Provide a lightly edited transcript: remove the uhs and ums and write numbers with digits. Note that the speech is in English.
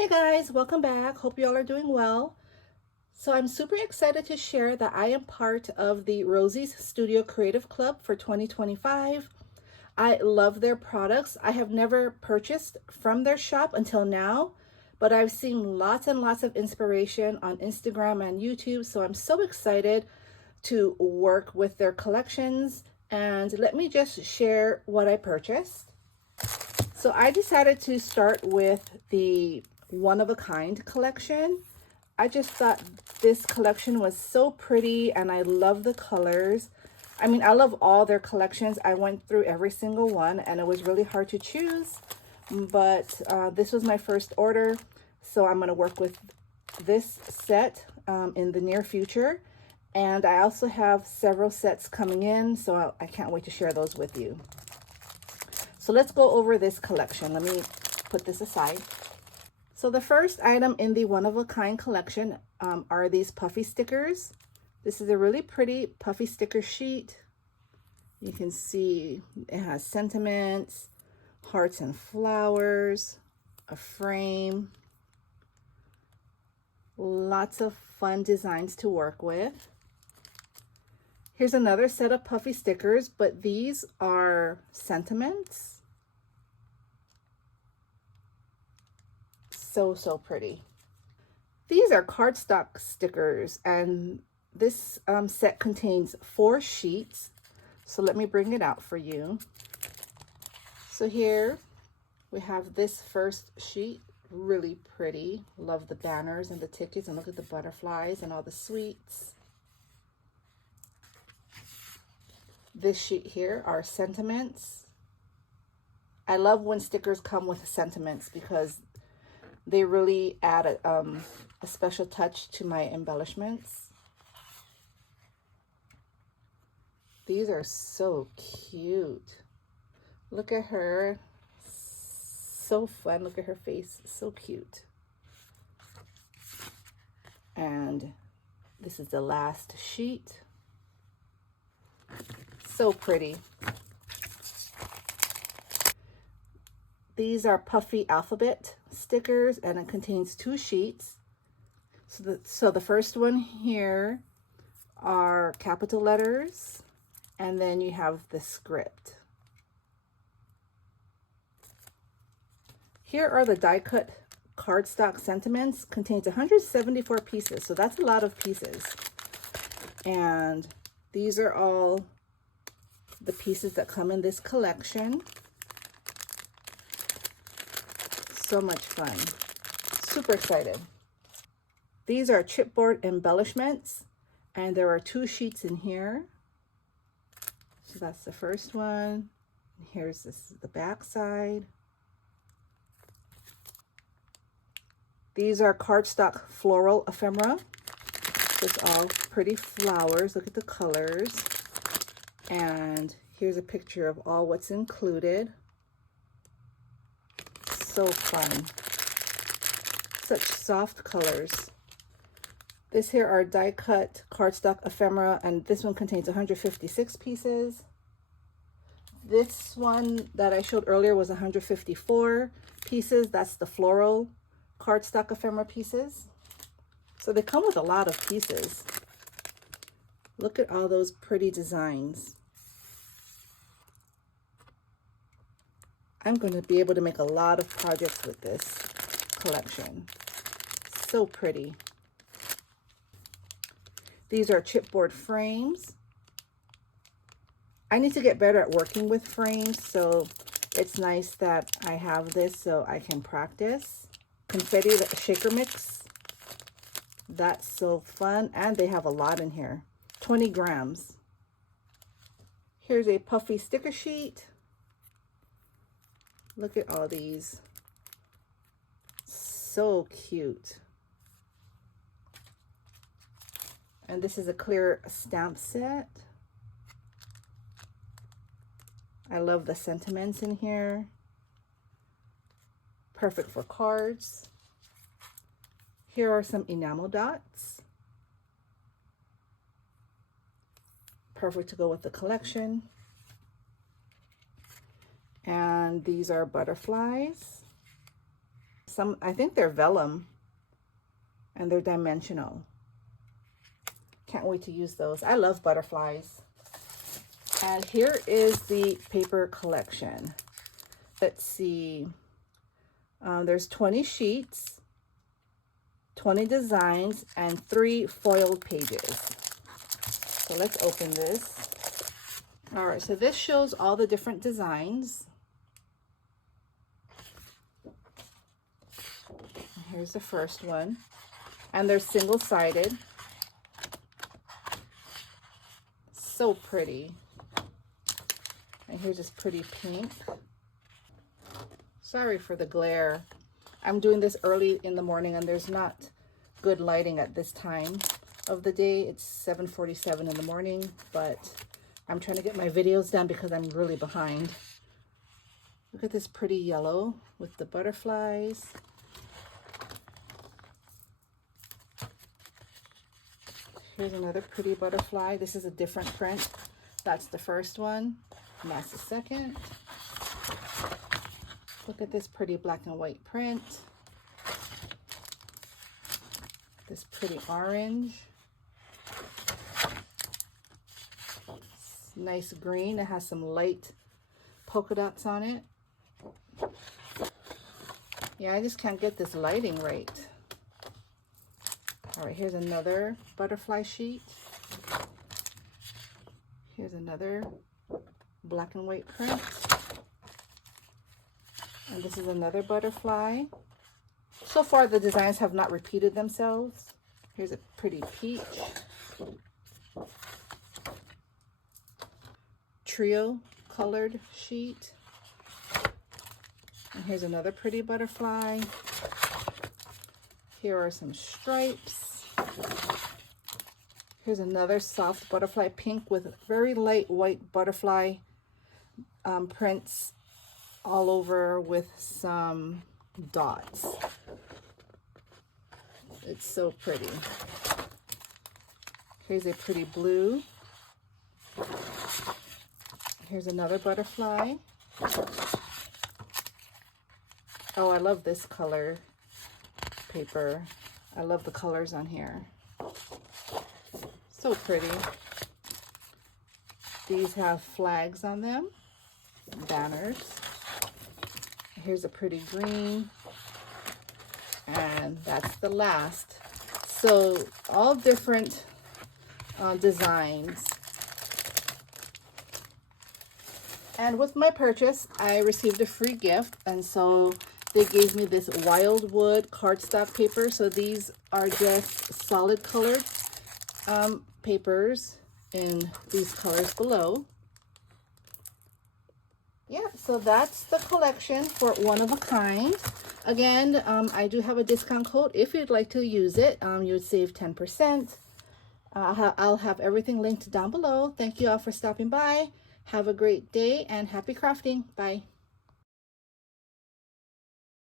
Hey guys, welcome back. Hope you all are doing well. So I'm super excited to share that I am part of the Rosie's Studio Creative Club for 2025. I love their products. I have never purchased from their shop until now, but I've seen lots and lots of inspiration on Instagram and YouTube. So I'm so excited to work with their collections. And let me just share what I purchased. So I decided to start with the one-of-a-kind collection. I just thought this collection was so pretty and I love the colors. I mean, I love all their collections. I went through every single one and it was really hard to choose, but this was my first order. So I'm gonna work with this set in the near future. And I also have several sets coming in, so I can't wait to share those with you. So let's go over this collection. Let me put this aside. So the first item in the one-of-a-kind collection are these puffy stickers. This is a really pretty puffy sticker sheet. You can see it has sentiments, hearts and flowers, a frame, lots of fun designs to work with. Here's another set of puffy stickers, but these are sentiments. So pretty. These are cardstock stickers, and this set contains 4 sheets. So let me bring it out for you. So here we have this first sheet, really pretty. Love the banners and the tickets, and look at the butterflies and all the sweets. This sheet here are sentiments. I love when stickers come with sentiments because they really add a special touch to my embellishments. These are so cute. Look at her. So fun. Look at her face. So cute. And this is the last sheet. So pretty. These are puffy alphabet stickers, and it contains 2 sheets. So the first one here are capital letters, and then you have the script. Here are the die cut cardstock sentiments. Contains 174 pieces, so that's a lot of pieces. And these are all the pieces that come in this collection. So much fun. Super excited. These are chipboard embellishments, and there are 2 sheets in here. So that's the first one. Here's the back side. These are cardstock floral ephemera. Just all pretty flowers. Look at the colors. And here's a picture of all what's included. So fun. Such soft colors. This here are die cut cardstock ephemera, and this one contains 156 pieces. This one that I showed earlier was 154 pieces. That's the floral cardstock ephemera pieces. So they come with a lot of pieces. Look at all those pretty designs. I'm going to be able to make a lot of projects with this collection. So pretty. These are chipboard frames. I need to get better at working with frames, so it's nice that I have this so I can practice. Confetti shaker mix. That's so fun, and they have a lot in here. 20 grams. Here's a puffy sticker sheet. Look at all these. So cute. And this is a clear stamp set. I love the sentiments in here. Perfect for cards. Here are some enamel dots. Perfect to go with the collection. And these are butterflies. I think they're vellum, and they're dimensional. Can't wait to use those. I love butterflies. And here is the paper collection. Let's see. There's 20 sheets, 20 designs, and 3 foiled pages. So let's open this. All right, so this shows all the different designs. Here's the first one. And they're single-sided. So pretty. And here's this pretty pink. Sorry for the glare. I'm doing this early in the morning and there's not good lighting at this time of the day. It's 7:47 in the morning, but I'm trying to get my videos done because I'm really behind. Look at this pretty yellow with the butterflies. Here's another pretty butterfly. This is a different print. That's the first one, and that's the second. Look at this pretty black and white print. This pretty orange. Nice green. It has some light polka dots on it. Yeah, I just can't get this lighting right. All right, here's another butterfly sheet. Here's another black and white print. And this is another butterfly. So far, the designs have not repeated themselves. Here's a pretty peach. Trio colored sheet. And here's another pretty butterfly. Here are some stripes. Here's another soft butterfly pink with very light white butterfly prints all over with some dots. It's so pretty. Here's a pretty blue. Here's another butterfly. Oh, I love this color paper. I love the colors on here. So pretty. These have flags on them, banners. Here's a pretty green, and that's the last. So all different designs. And with my purchase, I received a free gift, and so they gave me this Wildwood cardstock paper. So these are just solid colored papers in these colors below. Yeah, so that's the collection for one of a kind. Again, I do have a discount code. If you'd like to use it, you would save 10%. I'll have everything linked down below. Thank you all for stopping by. Have a great day and happy crafting. Bye.